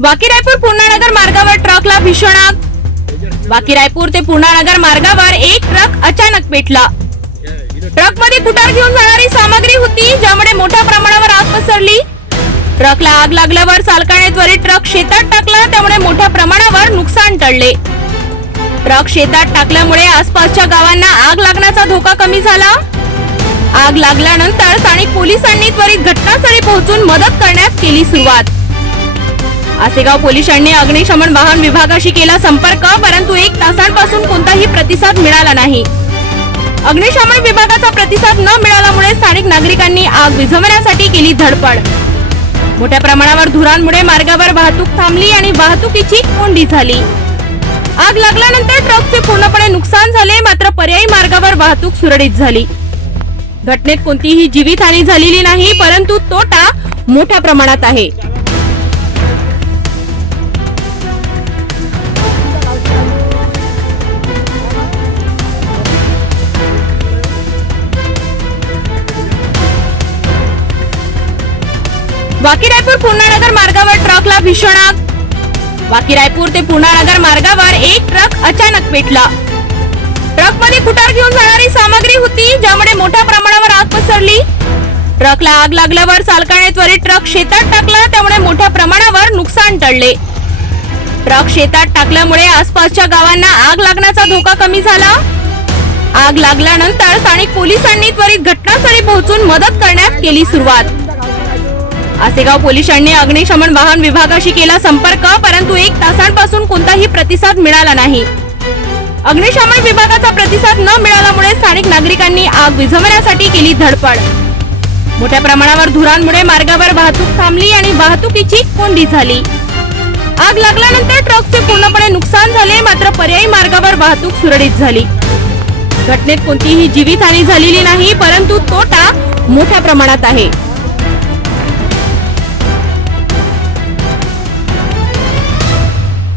वाकी रायपूर पूर्णानगर मार्गावर ट्रकला भीषण आग। वाकी रायपूर ते पूर्णानगर मार्गावर एक ट्रक अचानक पेटला। ट्रक मध्ये कुटार घेऊन जाणारी सामग्री होती, ज्यामुळे मोठ्या प्रमाणावर आग पसरली। ट्रकला आग लागल्यावर चालकाने त्वरित ट्रक शेतात टाकला, त्यामुळे मोठ्या प्रमाणावर नुकसान टळले। ट्रक शेतात टाकल्यामुळे आसपासच्या गावांना आग लागण्याचा धोका कमी झाला। आग लागल्यानंतर स्थानिक पोलिसांनी त्वरित घटनास्थळी पोहोचून मदत करण्यास केली सुरुवात। आसेगाव पोलिसांनी अग्निशमन वाहन विभागाशी केला संपर्क, परंतु 1 तासांपासून कोणताही प्रतिसाद मिळाला नाही। अग्निशमन विभागाचा प्रतिसाद न मिळाल्यामुळे स्थानिक नागरिकांनी आग विझवण्यासाठी केली धडपड। मोठ्या प्रमाणावर धुरांमुळे मार्गावर वाहतूक थांबली आणि वाहतुकीची कोंडी झाली। आग लागल्यानंतर ट्रकचे पूर्णपणे नुकसान झाले, मात्र पर्यायी मार्गावर वाहतूक सुरळीत झाली। घटनेत कोणतीही जीवितहानी झालेली नाही, परंतु तोटा मोठ्या प्रमाणात आहे। वाकी रायपूर पूर्णानगर मार्गावर ट्रकला भीषण आग। वाकी रायपूर ते पूर्णानगर मार्गावर एक ट्रक अचानक पेटला। ट्रक मध्ये कुटार घेऊन जाणारी सामग्री होती, ज्यामुळे मोठ्या प्रमाणावर आग पसरली। ट्रकला आग लागल्यावर चालकाने त्वरित ट्रक शेतात टाकला, त्यामुळे मोठ्या प्रमाणावर नुकसान टळले। ट्रक शेतात टाकल्यामुळे आसपासच्या गावांना आग लागण्याचा धोका कमी झाला। आग लागल्यानंतर स्थानिक पोलिसांनी त्वरित घटनास्थळी पोहोचून मदत करण्यास केली सुरुवात। आसेगाव पोलिसांनी अग्निशमन वाहन विभागाशी केला संपर्क, परंतु 1 तासांपासून कोणताही प्रतिसाद मिळाला नाही। अग्निशमन विभागाचा प्रतिसाद न मिळाल्यामुळे स्थानिक नागरिकांनी आग विझवण्यासाठी केली धडपड। मोठ्या प्रमाणावर धुरांमुळे मार्गावर वाहतूक थांबली आणि वाहतुकीची कोंडी झाली। आग लागल्यानंतर ट्रकचे पूर्णपणे नुकसान झाले, मात्र पर्यायी मार्गावर वाहतूक सुरळीत झाली। घटनेत कोणतीही जीवितहानी झालेली नाही, परंतु तोटा मोठ्या प्रमाणात आहे।